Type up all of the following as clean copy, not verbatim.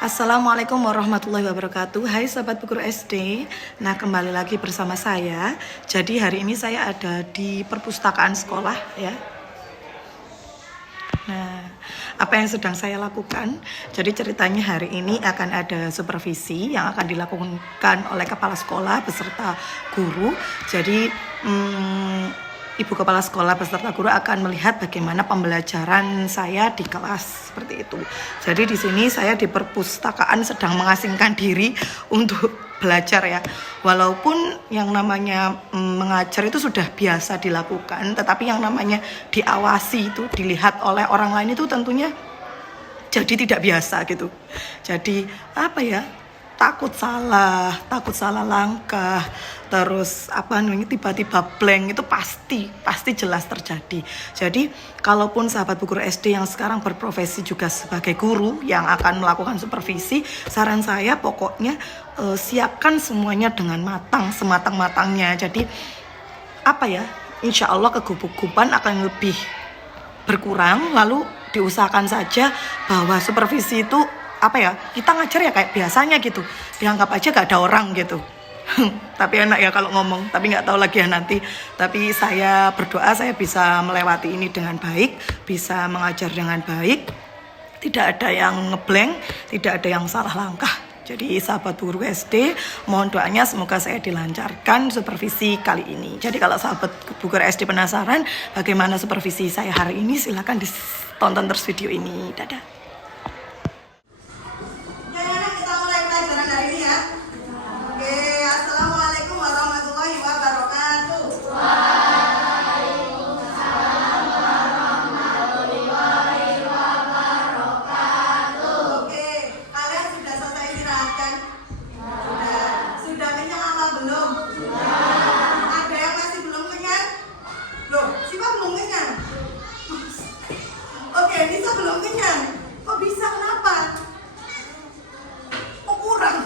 Assalamualaikum warahmatullahi wabarakatuh. Hai sahabat Bukur SD. Nah, kembali lagi bersama saya. Jadi hari ini saya ada di perpustakaan sekolah ya. Nah, apa yang sedang saya lakukan? Jadi ceritanya hari ini akan ada supervisi yang akan dilakukan oleh kepala sekolah beserta guru. Jadi Ibu Kepala Sekolah beserta guru akan melihat bagaimana pembelajaran saya di kelas seperti itu. Jadi di sini saya di perpustakaan sedang mengasingkan diri untuk belajar ya. Walaupun yang namanya mengajar itu sudah biasa dilakukan, tetapi yang namanya diawasi itu, dilihat oleh orang lain itu tentunya jadi tidak biasa gitu. Jadi apa ya? Takut salah langkah, terus tiba-tiba blank itu pasti jelas terjadi. Jadi kalaupun sahabat Bukur SD yang sekarang berprofesi juga sebagai guru yang akan melakukan supervisi, saran saya pokoknya siapkan semuanya dengan matang, sematang-matangnya. Jadi insya Allah kegugupan akan lebih berkurang. Lalu diusahakan saja bahwa supervisi itu kita ngajar ya kayak biasanya gitu, dianggap aja gak ada orang gitu. Tapi enak ya kalau ngomong, tapi nggak tahu lagi ya nanti. Tapi saya berdoa saya bisa melewati ini dengan baik, bisa mengajar dengan baik, tidak ada yang ngeblank, tidak ada yang salah langkah. Jadi sahabat guru SD, mohon doanya semoga saya dilancarkan supervisi kali ini. Jadi kalau sahabat guru SD penasaran bagaimana supervisi saya hari ini, silahkan ditonton terus video ini. Dadah. Nisa belum kenyang. Kok bisa? Kenapa? Oh kurang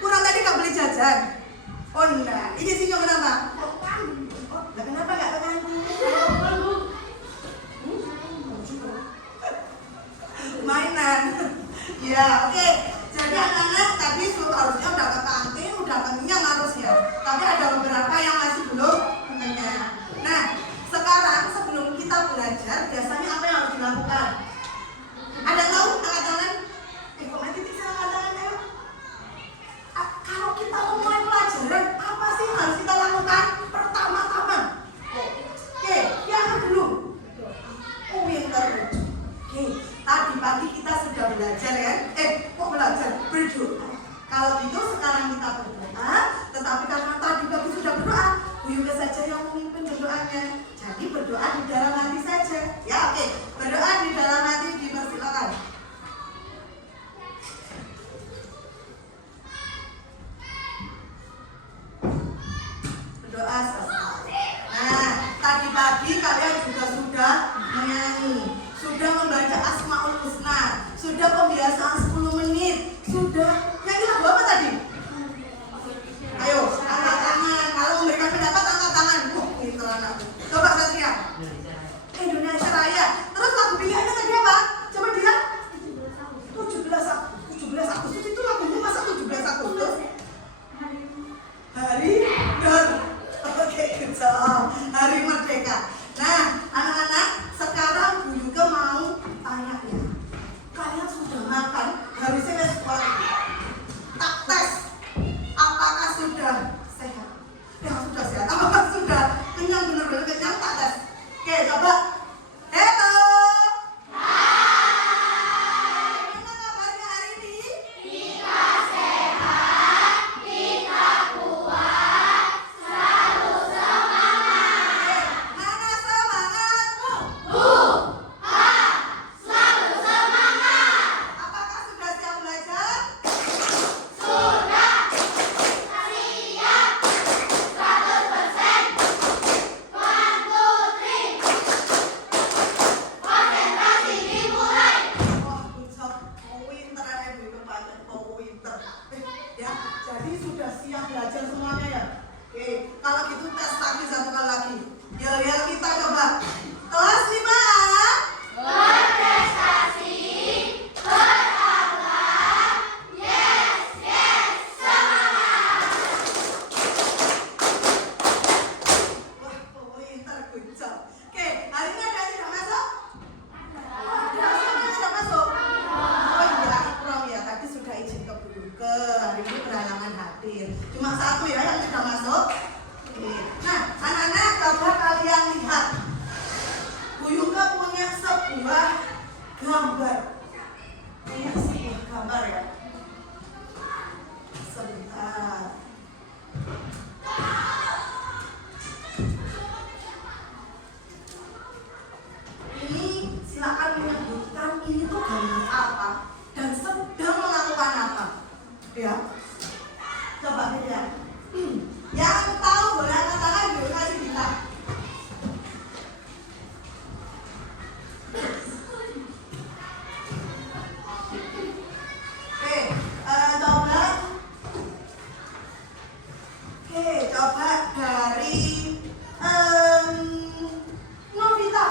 tadi gak beli jajan. Oh enggak, ini sih kenapa? Oh, kenapa gak ke kantin? Mainan. Ya, oke. Jadi anak-anak tadi harusnya udah ke kantin, udah kenyang harusnya. Tapi ada beberapa yang masih belum kenyang. Nah, sekarang sebelum kita belajar, biasanya apa yang harus dilakukan? Ada tahu angkat tangan? Kok titik saya angkat tangan ayo. Kalau kita memulai pelajaran, apa sih yang harus kita lakukan? Pertama-tama. Oke, yang dulu. Pinter. Oke, tadi pagi kita sudah belajar ya. Kok belajar? Berdoa. Kalau gitu sekarang kita berdoa, tetapi karena tadi pagi sudah berdoa, Bu Yuga saja yang memimpin berdoanya. Jadi berdoa di dalam hati saja. Ya oke, berdoa di dalam hati dipersilakan. Berdoa selesai. Nah, tadi pagi kalian juga sudah menyanyi, sudah membaca Asmaul Husna, sudah pembiasaan 10 menit, sudah nyanyi lagu apa tadi? Ayo, angkat tangan. Kalau memberikan pendapat angkat tangan. Pinter anakku. Coba Satria. Indonesia Raya. Terus lagu pilihannya tadi apa? Coba dia. 17 Agustus itu lagunya masa 17 Agustus? Hari Oke, good job. Hari Merdeka. Nah, anak-anak, sekarang Bu Yuga mau tanya ya. Kalian sudah makan? gambar. Ini sebuah gambar ya. Sebentar. Ini silakan menyebutkan ini tuh gambar apa dan sedang melakukan apa. Ya. Coba lihat. Yang tahu boleh katakan dulu kasih kita. Coba dari Novita.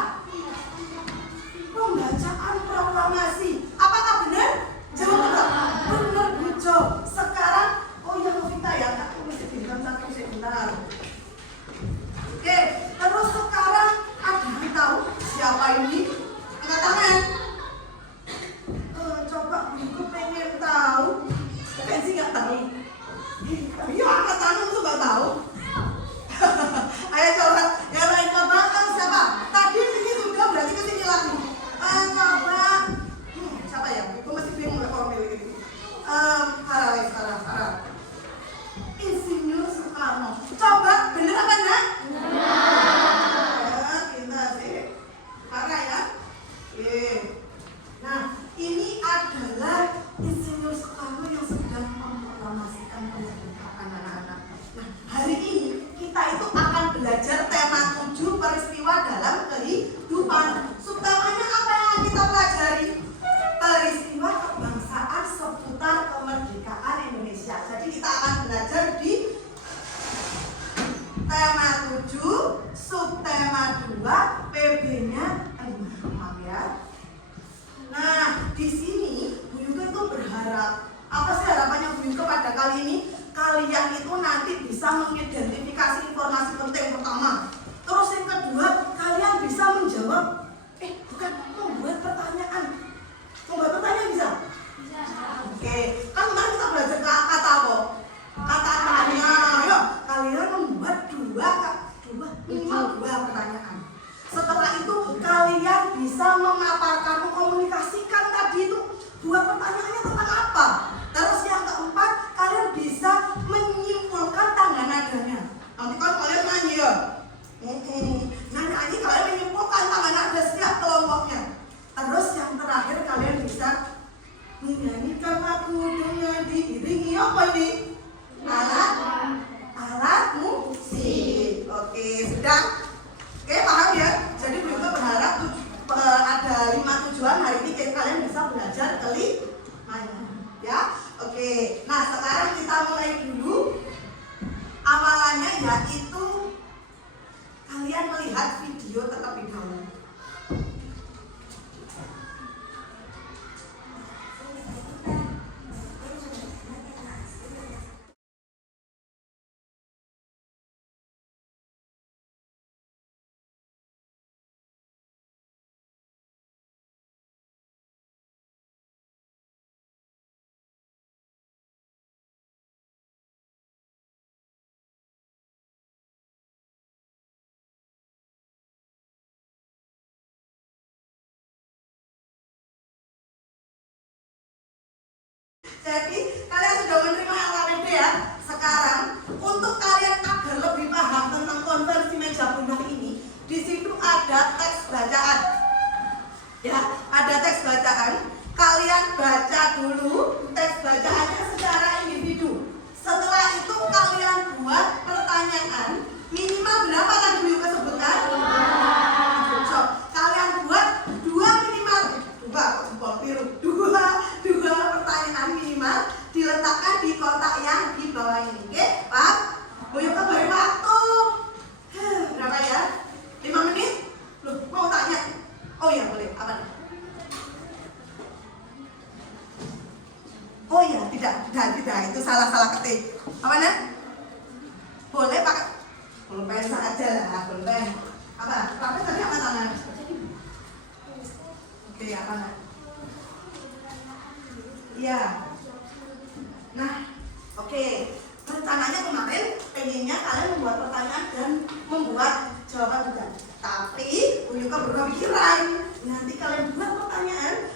Pembacaan proklamasi. Apakah benar? Jawab enggak? Benar, good job. Sekarang, oh ya Novita ya, aku mesti bintang satu sebentar. Oke, terus sekarang ada yang tahu siapa ini? Angkat tangan. Coba aku pengen tahu. Pengen sih nggak tahu. Iya, angkat tangan tuh nggak tahu. Ayo coba, yang lain coba siapa? Tadi sini sudah, berarti ke sini lagi. Coba, siapa ya? Aku masih bingung kalau milih ini. Farah. Insinyur Soekarno. Coba, bener apa enggak? Benar. Kita sih. Farah ya. Oke. Nah, ini adalah Insinyur Soekarno yang sedang memproklamasikan kemerdekaan anak-anak. Nah, hari ini kita itu akan belajar tema 7 peristiwa dalam kehidupan. Subtemanya apa yang kita pelajari? Peristiwa kebangsaan seputar kemerdekaan Indonesia. Jadi kita akan belajar di tema 7, subtema 2, PB-nya 5 ya. Nah, di sini Bu Yuka itu berharap, apa sih harapannya Bu Yuka pada kali ini? Kalian itu nanti bisa mengidentifikasi informasi penting pertama. Terus yang kedua, kalian bisa menjawab, bukan membuat pertanyaan. Membuat pertanyaan bisa? Bisa. Oke, kan kemarin kita belajar kata apa? Kata tanya. Ayo, kalian membuat minimal dua pertanyaan. Setelah itu kalian bisa memaparkan, mengkomunikasikan tadi itu buat pertanyaannya tentang apa. Terus yang keempat, kalian bisa menyimpulkan tangga nadanya. Nanti kan kalian nyanyi ya. Nah nyanyi kalian menyimpulkan tangga nada setiap kelompoknya. Terus yang terakhir kalian bisa menyanyikan lagu dengan diiringi apa ini? Alat musik. Oke, sudah. Oke, paham ya? Jadi Bu Yuka berharap ada 5 tujuan hari ini kalian bisa belajar kelimanya. Ya, oke. Nah, sekarang kita mulai dulu. Awalannya yaitu kalian melihat video terlebih dahulu. Jadi kalian sudah menerima LKPD ya. Sekarang untuk kalian agar lebih paham tentang konversi meja bundar ini, di situ ada teks bacaan. Ya, ada teks bacaan. Kalian baca dulu teks bacaannya secara individu. Setelah itu kalian buat pertanyaan minimal berapa tadi Bu Yuka sebutkan? Kalian buat dua pertanyaan minimal diletakkan di kotak yang di bawah ini. Oke, Pak? Bu Yuka beri waktu berapa ya? 5 menit? Loh, mau tanya? Oh iya, boleh. Apa nih? Oh iya, tidak. Itu salah ketik. Apa nih? Boleh pakai pulpen saja lah, pulpen. Apa? Tapi tadi apa tangan? Oke, apa nih? Iya. Nah, oke. Rencananya kemarin pengennya kalian membuat pertanyaan dan membuat jawaban juga. Tapi Bu Yuka berpikiran nanti kalian buat pertanyaan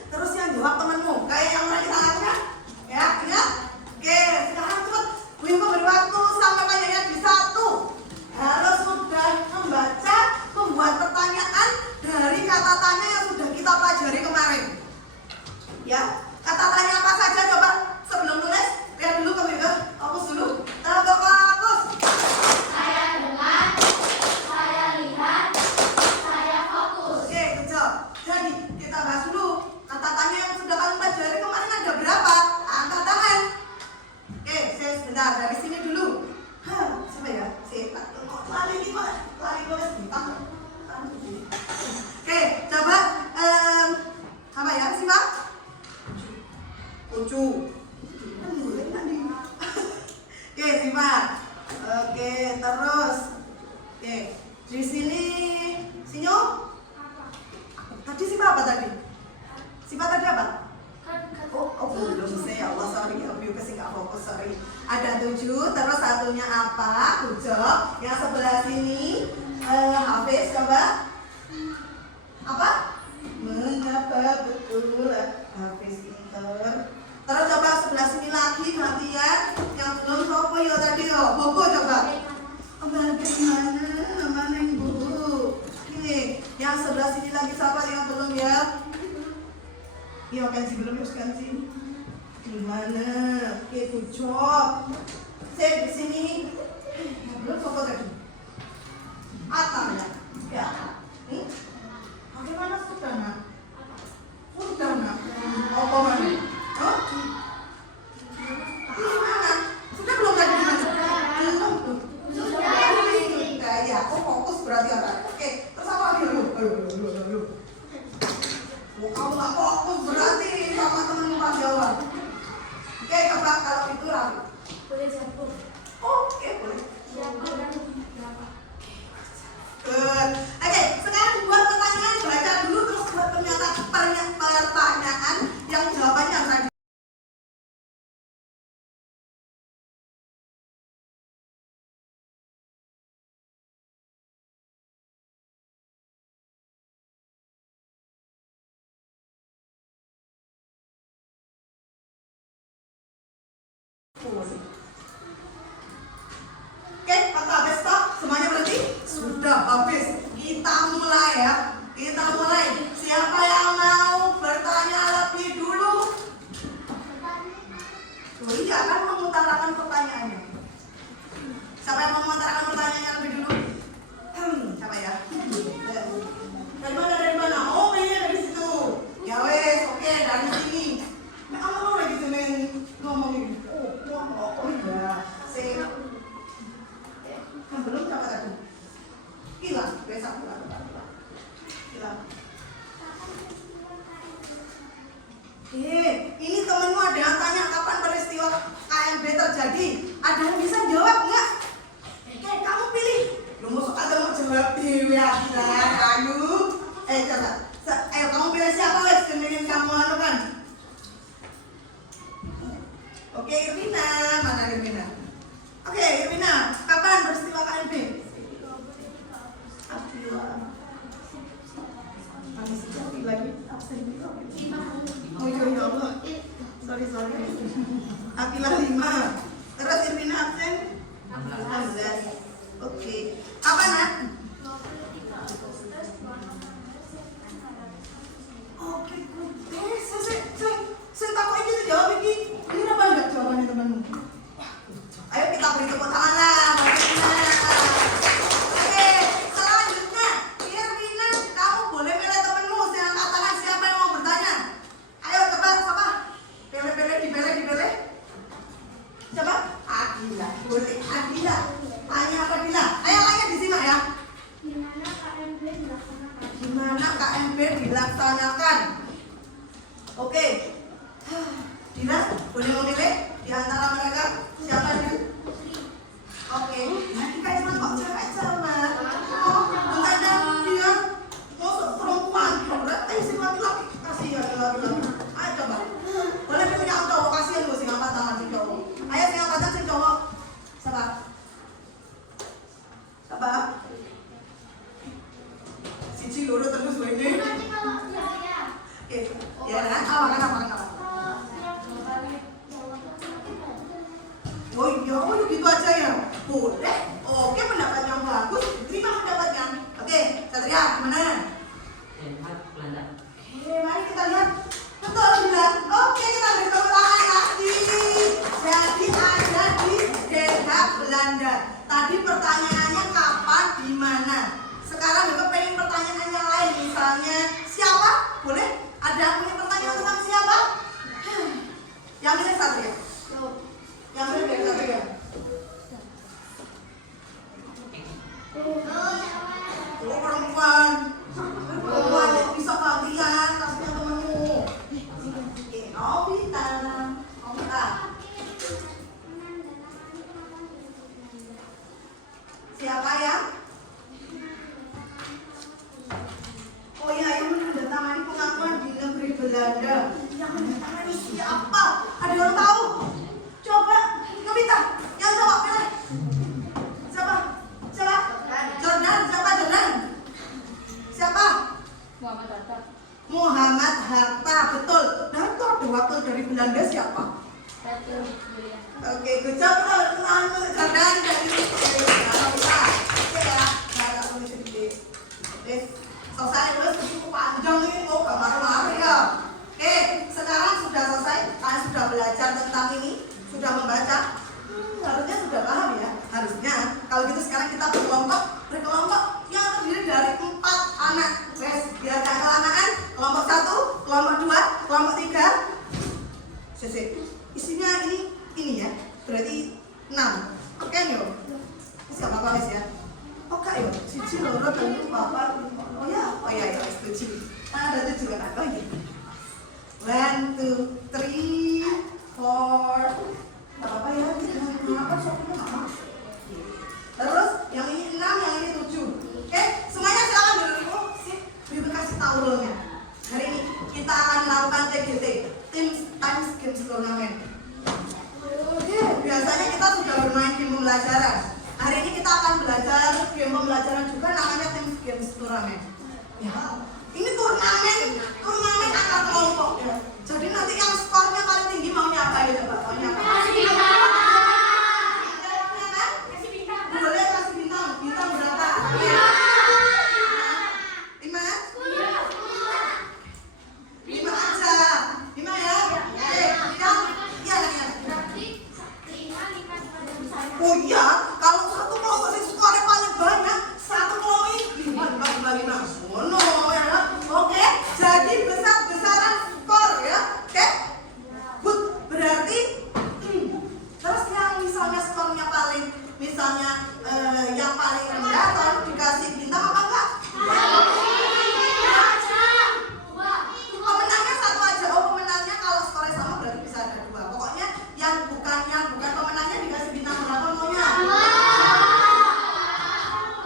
Ya, kata tanya apa saja coba sebelum nulis, lihat dulu ke bawah, fokus dulu. Terus fokus. Saya dengar, saya lihat, saya fokus. Oke, good job. Jadi kita bahas dulu kata tanya yang sudah kalian pelajari kemarin ada berapa? Angkat tangan. Oke, saya sebentar dari sini dulu. Siapa ya? Lali nulis di tangan. Oke, coba apa ya? Siapa? Kucu. Oke, siapa? Oke, terus. Oke, di sini Sinyo. Tadi siapa apa tadi? Siapa tadi apa? Oh belum saya, Allah sorry, aku kasih nggak fokus, sorry. Ada 7, terus satunya apa? Kucok. Yang sebelah sini, Hafiz coba. Apa? Mengapa betul Hafiz pinter. Terus coba sebelah sini lagi perhatian. Yang belum sopo yo tadi yo, Bobo coba. Bagaimana? Mana ibu? Ini yang sebelah sini lagi siapa yang belum ya? Iya kan sih belum terus kan sih. Gimana? Oke, kucok. Saya di sini. Belum foto tadi. Atam ya. Ya. Bagaimana sudah nak? Sudah nak. Apa mana? Oh? Di mana? Sudah belum tadi di mana? Belum. Sudah ya. Oh fokus berarti orang. Oke. Terus apa lagi? Ayo. Oh, kamu gak fokus berarti sama temen Pak jawab. Oke, coba kalau itu rapi. Boleh jatuh. Oke, boleh. Jatuh dan berapa? Good. Oke, sekarang buat pertanyaan, baca dulu terus buat pertanyaan yang jawabannya tadi. Oke, maka habis stop, semuanya berhenti? Sudah habis. Kita mulai ya. Kita mulai. Siapa yang mau bertanya lebih dulu? Oh iya, kan mengutarakan pertanyaannya. Siapa yang mau mengutarakan pertanyaannya lebih dulu? Siapa ya? Dari mana? Oh, kayaknya dari situ. Ya wes, oke, dari sini. Nah, kamu lagi cuman ngomongin. Oh iya. Sip. Belum siapa tadi? Hilang, besok hilang. Ini temenmu ada yang tanya kapan peristiwa KMB terjadi? Ada yang bisa jawab nggak? Kamu pilih. Lu masuk ada mau jawab dewi ayu. Coba. Ayo kamu pilih siapa wes? Kemudian kamu anu kan? Oke, Irvina, mana Irvina? Oke, Irvina, kapan peristiwa KMB? Lagi absen juga. Oh iya ya Allah. Sorry. Akila 5. Terus Irvina absen 16. Oke. Apa nak? Oke, saya takut ini jawab ini. Ini apa enggak jawabannya temanmu? Ayo kita beri tepuk tangan lah. Oke, selanjutnya Irvina, kamu boleh milih temenmu. Saya angkat tangan siapa yang mau bertanya. Ayo coba siapa? Dibeleh. Coba? Adila, boleh Adila. Tanya apa Adila? Ayo tanya di sini ya. Gimana KMB dilaksanakan? Oke. Dila, boleh memilih di antara mereka siapa dia? Oke, nanti kayak cuma kok cewek sama. Oh, bukannya dia masuk perempuan, berarti si laki-laki kasih ya laki-laki. Ayo coba, boleh pilih yang cowok, kasihan gue sih ngangkat tangan si cowok. Ayo sih ngangkat tangan si cowok. Siapa? Si Ciluru terus ini. Oke, ya kan? Apa? Oh iya, gitu aja ya? Boleh. Oke, pendapat yang bagus. Terima pendapatnya. Oke, Satria, gimana? Sehat, Belanda. Oke, mari kita lihat. Betul, Bila. Belanda. Yang menandatangani siapa? Ada yang tahu? Coba, Novita, yang jawab pilih. Siapa? Siapa? Jordan. Siapa Jordan? Siapa? Muhammad Hatta, betul. Nah, itu ada wakil dari Belanda siapa? Oke, good job. Jordan dari Novita. Oke ya, nggak tulis sedikit. Selesai, wes cukup panjang ini, kok gak marah-marah ya. Oke, sekarang sudah selesai. Kalian sudah belajar tentang ini, sudah membaca. Harusnya sudah paham ya. Harusnya. Kalau gitu sekarang kita berkelompok yang terdiri dari 4 anak. Wes, biar gak kelamaan. Kelompok 1, kelompok 2, kelompok 3. Isinya ini ya. Berarti 6. Oke nih. Siapa apa ya? Oke ya. Cici loro telu papat. Oh ya, setuju. Ada 7 kan apa ya? 1, 2, 3, 4. Apa ya? Kenapa sopnya nggak masuk? Terus yang ini 6, yang ini 7. Oke, semuanya silakan duduk. Oh, sip. Bibi kasih tahu dulunya. Hari ini kita akan melakukan TGT, Times Games Turnamen. Oke, biasanya kita sudah bermain game pembelajaran. Hari ini kita akan belajar game pembelajaran juga, namanya Times Games Turnamen. Ya, ini turnamen antar kelompok ya. Jadi nanti yang skornya paling tinggi maunya apa ya coba? Maunya apa? Boleh kasih bintang. Bintang berapa? 5? 5 aja. 5 ya? Oke, bintang. Iya. Oh iya, kalau satu kelompok sih skornya paling banyak, satu kelompok ini bagi-bagi mas. Oh no, ya. Oke, jadi besar-besaran skor ya. Oke, good. Berarti terus yang misalnya skornya paling, misalnya yang paling rendah, kalau dikasih bintang apa enggak? Pemenangnya 1 aja. Oh, pemenangnya kalau skornya sama berarti bisa ada 2. Pokoknya yang bukan pemenangnya dikasih bintang berapa maunya?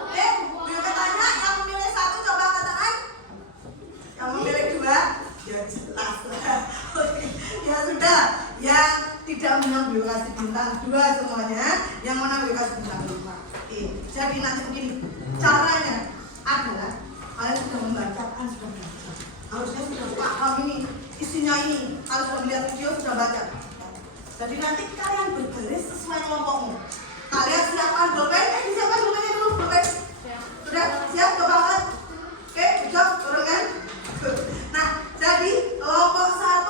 Oke, Bio tanya yang memilih 1 coba katakan. Yang memilih 2, ya jelas lah. Oke, ya sudah. Yang tidak menang Bio kasih bintang 2 semuanya. Yang menang Bio kasih bintang 5. Oke, jadi nanti begini. Caranya adalah kalian sudah membaca, kan sudah belajar. Harusnya sudah paham ini, isinya ini. Kalau sudah melihat video sudah baca. Jadi nanti kalian berbaris sesuai kelompokmu. Kalian siapkan bolpen. Disiapkan bolpennya dulu, bolpen. Sudah siap? Coba banget. Oke, jawab, turunkan. Nah, jadi kelompok 1.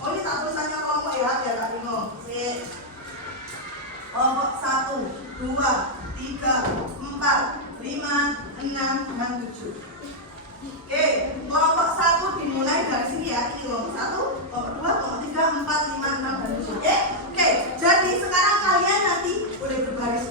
Oh, ini tak tulisannya kelompok ya, biar Kak Dino. Kelompok 1, 2, 3, 4, 5, 6, dan 7. Oke, kelompok 1 dimulai dari sini ya. Ini kelompok 1, kelompok 2, kelompok 3, 4, 5, 6, dan 7. Oke, jadi sekarang kalian nanti boleh berbaris.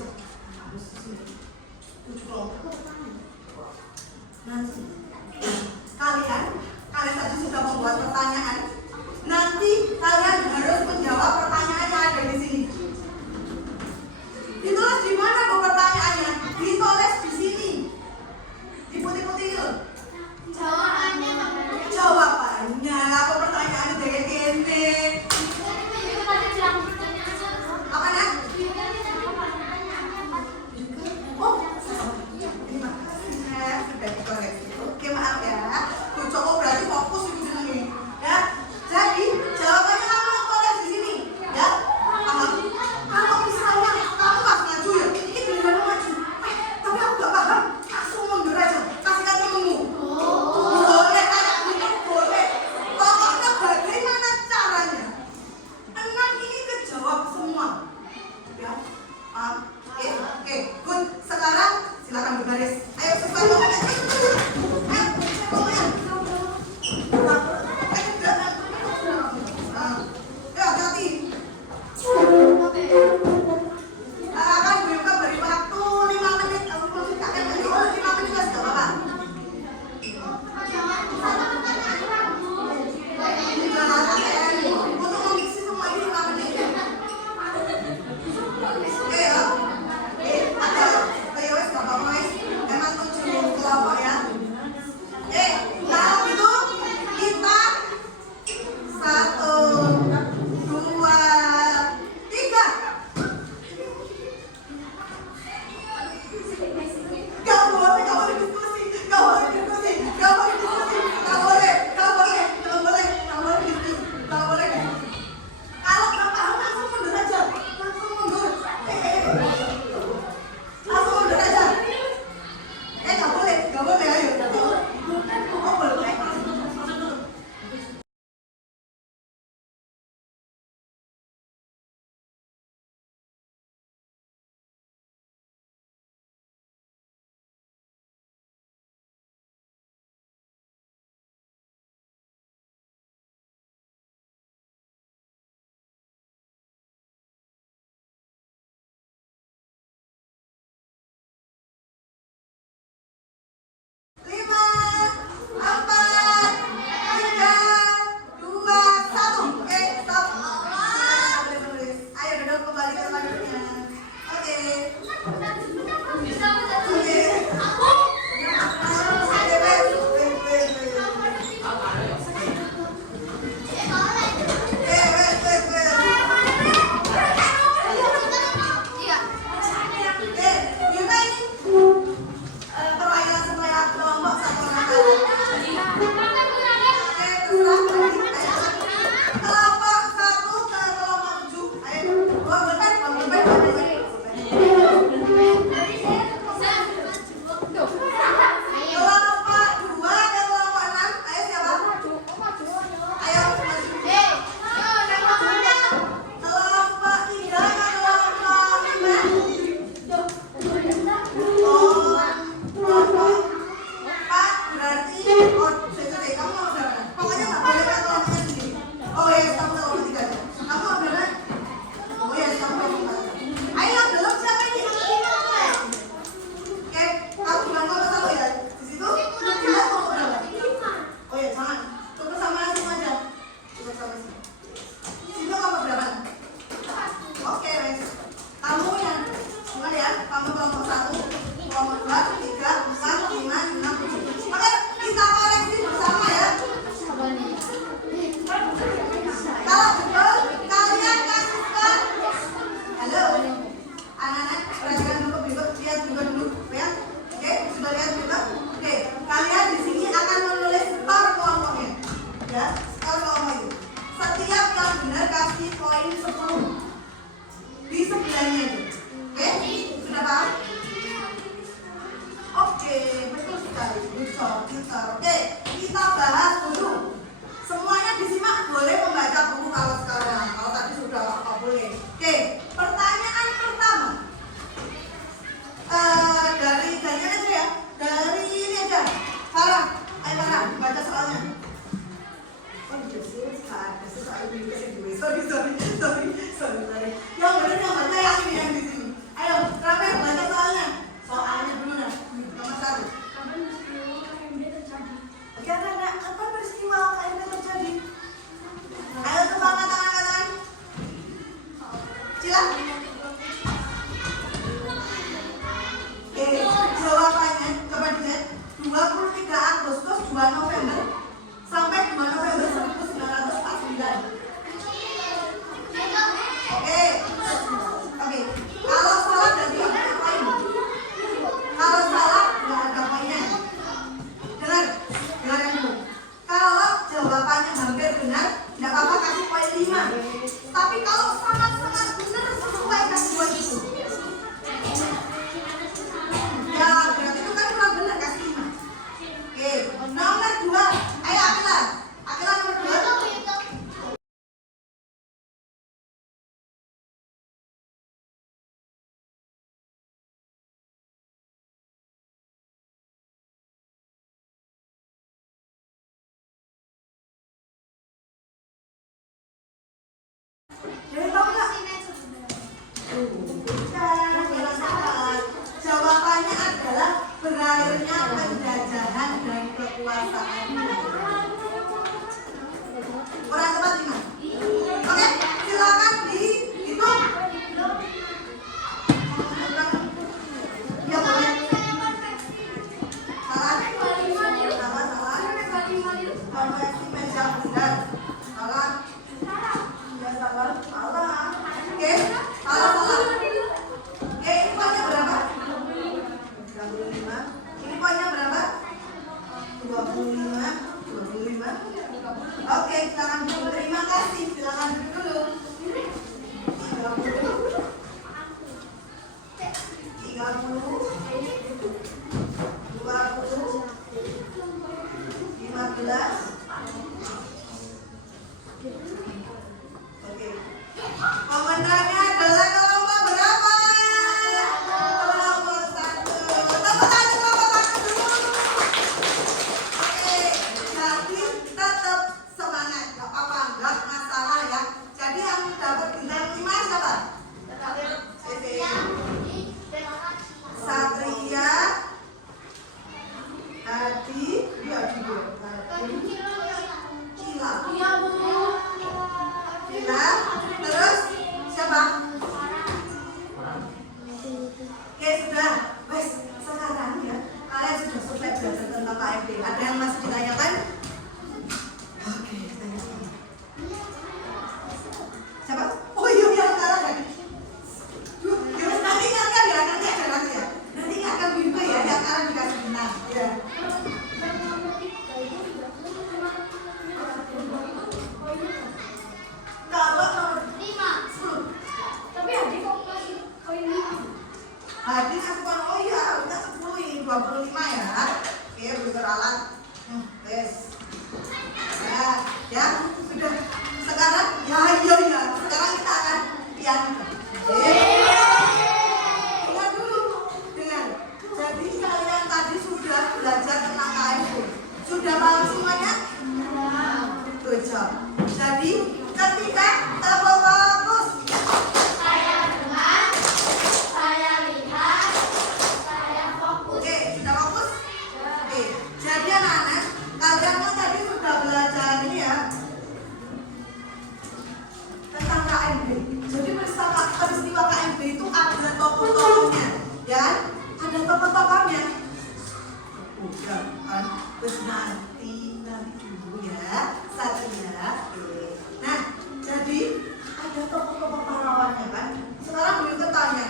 kasih poin 10 di sebelahnya itu. Oke, sudah paham? Oke, betul sekali. Pintar. Oke, kita bahas dulu. Semuanya disimak, boleh membaca buku kalau sekarang. Kalau tadi sudah nggak boleh. Oke, pertanyaan pertama. Dari aja ya. Dari ini aja. Farah, ayo Farah, baca soalnya. Oh, sorry. Yang benar yang baca yang ini yang di sini. Ayo, Rafa baca soalnya. Soalnya dulu nah. Nomor 1. Kapan peristiwa KMB terjadi? Oke, anak-anak, kapan peristiwa KMB terjadi? Ayo semangat tangan-tangan. Cila. Jawabannya coba dilihat 23 Agustus 2 November sampai 2 November 1949. Oke. Kalau salah berarti nggak ada poin. Kalau salah nggak ada poinnya. Dengar yang dulu. Kalau jawabannya hampir benar, nggak apa-apa kasih poin 5. Tapi kalau sangat-sangat benar sesuai kasih poin itu. Ya, berarti itu kan kurang benar kasih 5. Oke, nomor 2. Ayo Akila. Akila nomor 2. Jadi tahu nggak? Jawabannya adalah berakhirnya penjajahan dan kekuasaan. Orang tepat 5. Oke, silakan dihitung. Ya boleh. Salah. Konveksi meja bulat. Salah. Ya salah. Oke, salah. Oke, ini poinnya berapa? 35. Ini poinnya berapa? 25. Oke, silakan duduk. Terima kasih. Silakan duduk dulu. 30. 20. 15. Oke. Komentarnya adalah kelompok berapa? Kelompok 1. Tepuk tangan dulu. Oke, jadi tetap semangat. Gak apa-apa, gak masalah ya. Jadi yang dapat bintang 5 siapa? Satria, Adi, Cila. Terus siapa? Oke, sudah. Wes, sekarang ya kalian sudah selesai belajar tentang KMB. Ada yang masih ditanyakan? Oke, tanya semua. Siapa? Oh iya, salah tadi. Ya, nanti ingatkan ya, nanti ada lagi ya. Nanti ingatkan Bimbo ya, yang sekarang dikasih bintang. Ya. Kalau nomor 10. Tapi adik kok kasih poin 5? Hadir asupan, oh iya harusnya 10 ini 25 ya. Oke, belum beralat. Wes. Ya, sudah. Sekarang ya. Sekarang kita akan piano. Dengar dulu, dengar. Jadi kalian tadi sudah belajar tentang KMB. Sudah paham semuanya? Good job. Jadi ketika fokus. Saya dengar, saya lihat, saya fokus. Oke, sudah fokus? Oke, jadi anak-anak, kalian kan tadi sudah belajar ini ya tentang KMB. Jadi peristiwa KMB itu ada tokoh-tokohnya, ya? Ada tokoh-tokohnya. Udah kan? Terus nanti dulu ya, Satria. Oke. Nah, jadi ada tokoh-tokoh pahlawannya kan? Sekarang beliau tanya,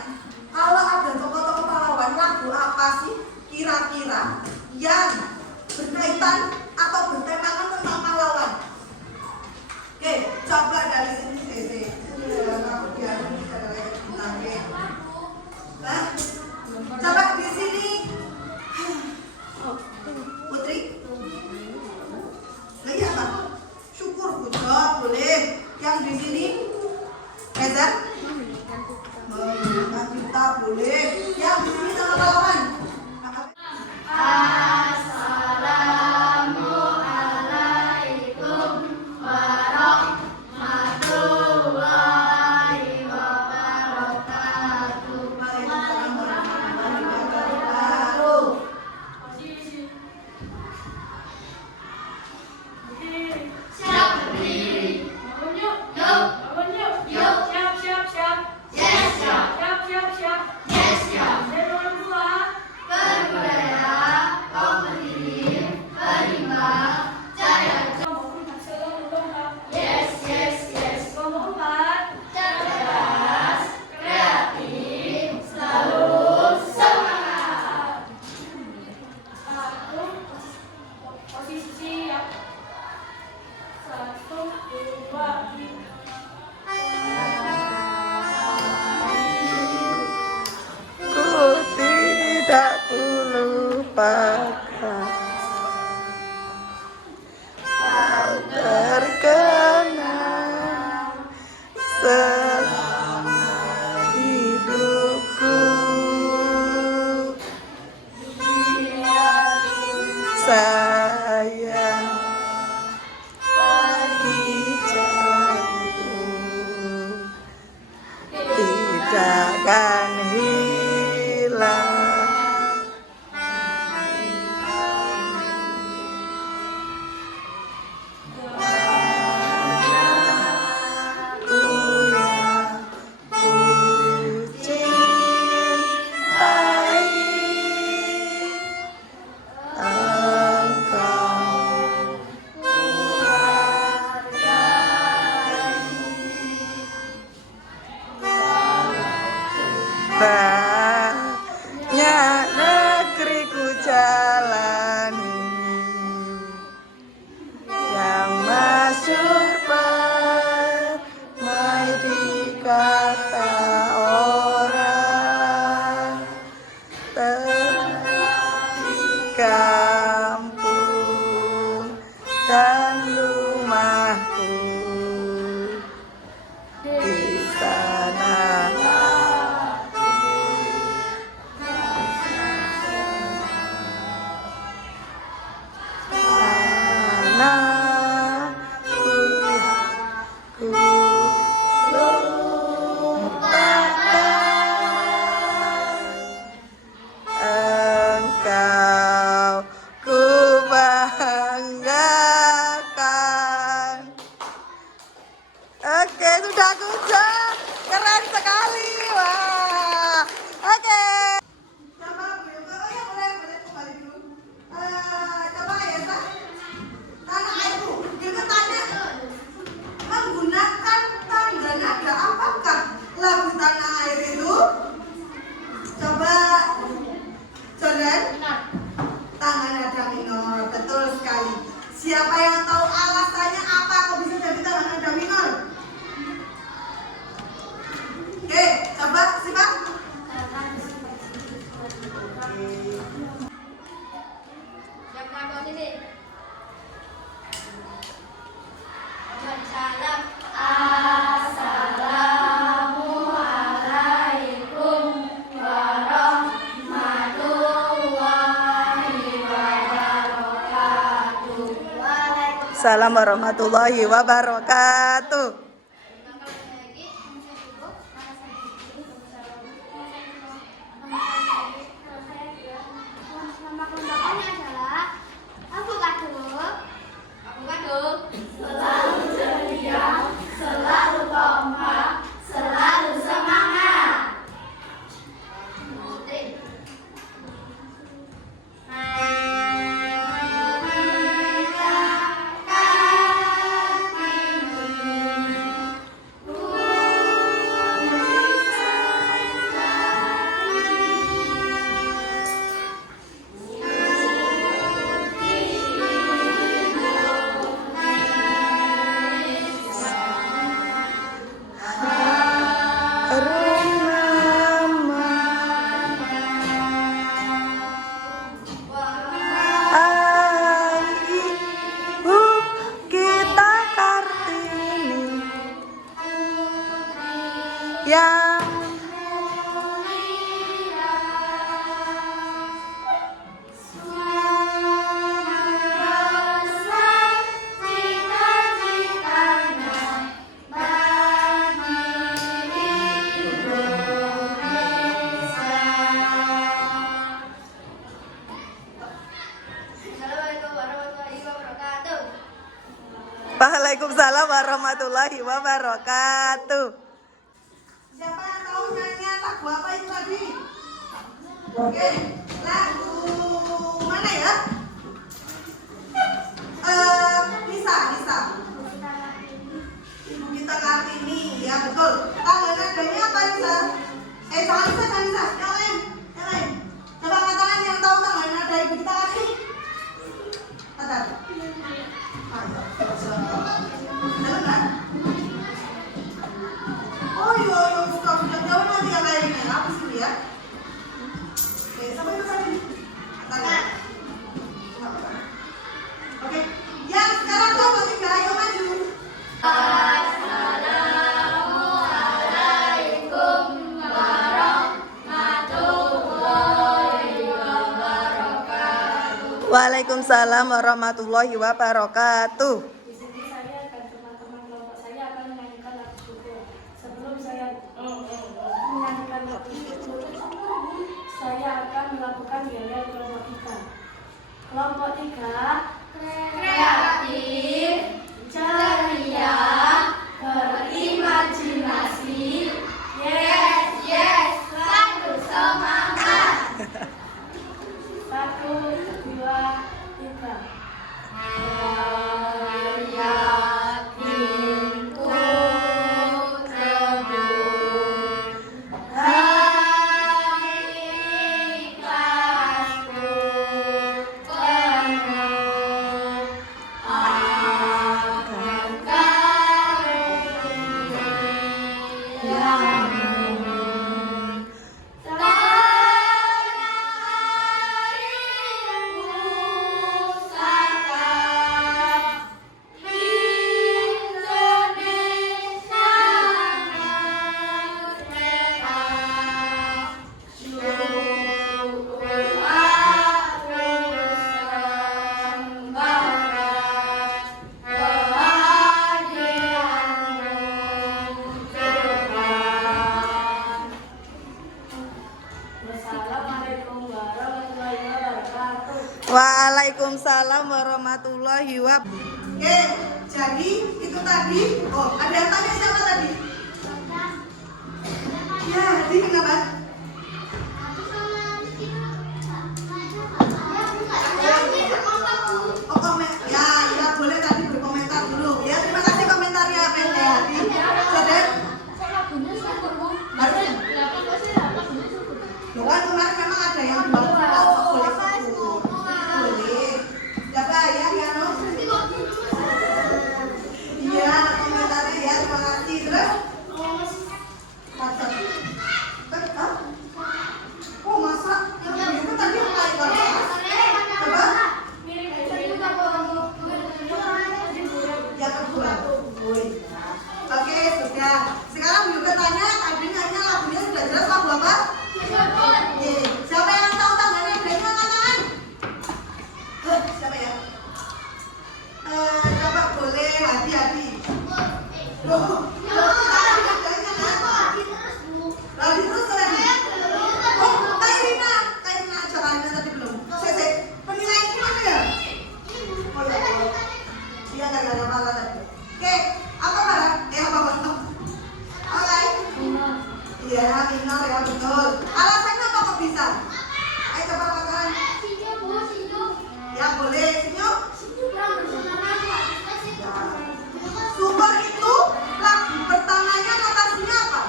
kalau ada tokoh-tokoh pahlawan, lagu apa sih kira-kira yang berkaitan atau bertemakan tentang pahlawan? Oke, coba dari sini. boleh. Yang di sini, Ezan? Mengingatkan kita boleh. Yang di sini sama lawan. Assalamualaikum warahmatullahi wabarakatuh. Waalaikumsalam warahmatullahi wabarakatuh. Siap berdiri. Bangun yuk. Yuk. Bangun yuk. Yuk. Siap, siap, siap. Yes, siap. Siap, siap, siap. Yes, siap. Dari orang tua. Berbudaya, kompetitif, berimbang, cerdas. Selalu lengkap. Yes, yes, yes. Kelompok 4. Cerdas, kreatif, selalu semangat. Satu. Posisi siap. 1, 2, 3. Ku tidak kulupakan kau terkenang selama hidupku. Sayang pergi jauh, tidak akan hilang. Ku yang ku cintai engkau, banyak negeri ku jalani yang masyhur permai dikata orang, di kampung dan rumahku di sana. Mana ku lupakan engkau, ku banggakan. Oke, sudah Gunjang, keren sekali, wah. Oke. Coba boleh, boleh kembali dulu. Coba ya, Tah. Tanah airku, kita tanya menggunakan tanda nada apakah lagu tanah air itu? Coba, Jordan. Tanah nada minor, betul sekali. Siapa yang tahu alasannya apa kok bisa jadi tanah nada minor? Oke, coba simak. Siapkan posisi. Salam. Assalamualaikum warahmatullahi wabarakatuh. Waalaikumsalam. Salam warahmatullahi wabarakatuh. Nama kelompokannya adalah avocado. Selalu ceria, selalu kompak, selalu semangat. Kita kini yang Waalaikumsalam warahmatullahi wabarakatuh. Siapa yang tahu nyanyian lagu apa itu tadi? Oke, lagu mana ya? Nisa. Ibu kita Kartini, ya betul. Tanggal nadanya apa Nisa? Jangan Nisa, yang lain. Coba katakan yang tahu tanggal nada ibu kita Kartini. Kata. Oh iya, sudah jauh nanti yang lainnya. Habis ini ya. Oke, sampai ke tadi. Oke, yang sekarang kelompok 3, ayo maju. Assalamualaikum warahmatullahi wabarakatuh. Waalaikumsalam warahmatullahi wabarakatuh. Di sini saya dan teman-teman kelompok saya akan menyanyikan lagu syukur. Sebelum saya menyanyikan lagu syukur, saya akan melakukan yel-yel kelompok 3. Kelompok 3 kreatif, ceria, berimajinasi. Yes, satu semangat. 1, 2, 3. Yakinku teguh, ikhlasku penuh, akan karuniamu. Wassalamualaikum warahmatullahi wabarakatuh. Waalaikumsalam warahmatullahi wabarakatuh. Oke, jadi itu tadi. Oh, ada yang tanya siapa tadi? Ya, di kenapa? Oh, ya, boleh tadi berkomentar dulu. Ya, terima kasih komentarnya Hadi. Saudara, loh kan kemarin memang ada yang bilang boleh syukur. Boleh. Siapa ya, Yano? Iya, komentarnya ya, terima kasih. Terus? Oh, masa? Itu tadi apa itu? Coba? Yang kedua. Oke, sudah. Sekarang juga tanya, tadi nanya lagunya sudah jelas lagu apa? Oke, siapa yang tahu tanggalnya adanya katakan? Siapa ya? Coba boleh Hadi. Loh, lagi terus tadi. Oh, Kak Irina aja Karina tadi belum. Sese, penilaian gimana ya? Oh ya, iya nggak ada apa tadi. Oke, apa Farah? Apa? Oke. Iya, minor ya betul. Alasannya apa kok bisa? Ayo coba katakan. Ya boleh, senyum. Super itu lagu pertamanya notasinya apa?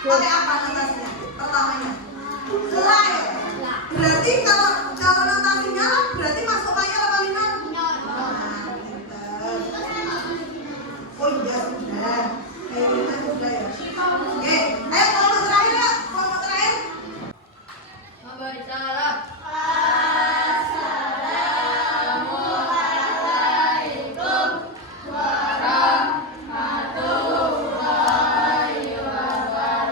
Pakai apa notasinya? Pertamanya. La ya. Berarti kalau notasinya la, berarti masuk mayor apa minor? Nah, oh iya sudah. Kayaknya sudah ya. Oke, ayo kelompok terakhir ya. Kelompok terakhir. Memberi salam. Assalamualaikum warahmatullahi wabarakatuh.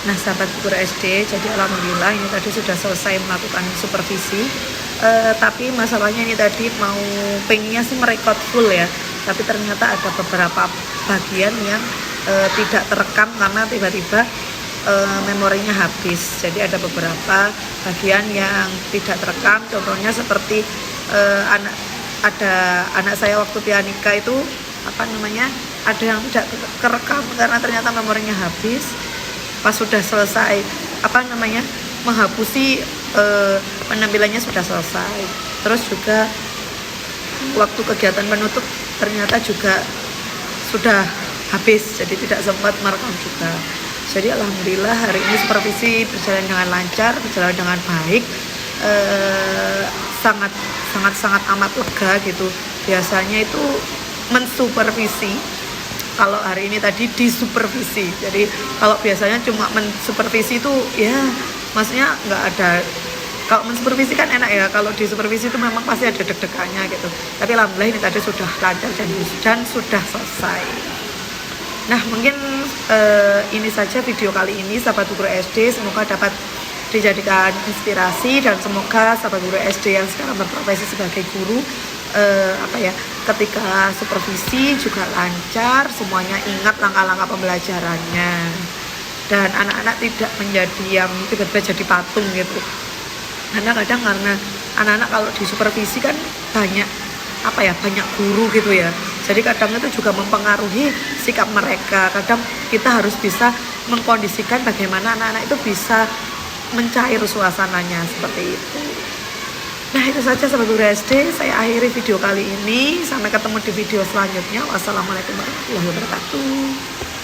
Nah, sahabat guru SD, jadi alhamdulillah ini tadi sudah selesai melakukan supervisi. Tapi masalahnya ini tadi mau pengennya sih merekod full ya, tapi ternyata ada beberapa bagian yang tidak terekam karena tiba-tiba memorinya habis. Jadi ada beberapa bagian yang tidak terekam. Contohnya seperti ada anak saya waktu pianika itu ada yang tidak kerekam karena ternyata memorinya habis. Pas sudah selesai menghapusi penampilannya sudah selesai. Terus juga waktu kegiatan penutup ternyata juga sudah habis, jadi tidak sempat merekam juga. Jadi alhamdulillah hari ini supervisi berjalan dengan lancar, berjalan dengan baik. Sangat amat lega gitu. Biasanya itu mensupervisi, kalau hari ini tadi disupervisi. Jadi kalau biasanya cuma mensupervisi itu ya maksudnya nggak ada. Kalau mensupervisi kan enak ya, kalau disupervisi itu memang pasti ada deg-degannya gitu. Tapi alhamdulillah ini tadi sudah lancar dan sudah selesai. Nah mungkin ini saja video kali ini sahabat guru SD, semoga dapat dijadikan inspirasi dan semoga sahabat guru SD yang sekarang berprofesi sebagai guru ketika supervisi juga lancar, semuanya ingat langkah-langkah pembelajarannya dan anak-anak tidak menjadi yang tiba-tiba jadi patung gitu. Karena kadang karena anak-anak kalau disupervisi kan banyak guru gitu ya. Jadi kadang itu juga mempengaruhi sikap mereka. Kadang kita harus bisa mengkondisikan bagaimana anak-anak itu bisa mencair suasananya seperti itu. Nah itu saja sahabat guru SD, saya akhiri video kali ini. Sampai ketemu di video selanjutnya. Wassalamualaikum warahmatullahi wabarakatuh.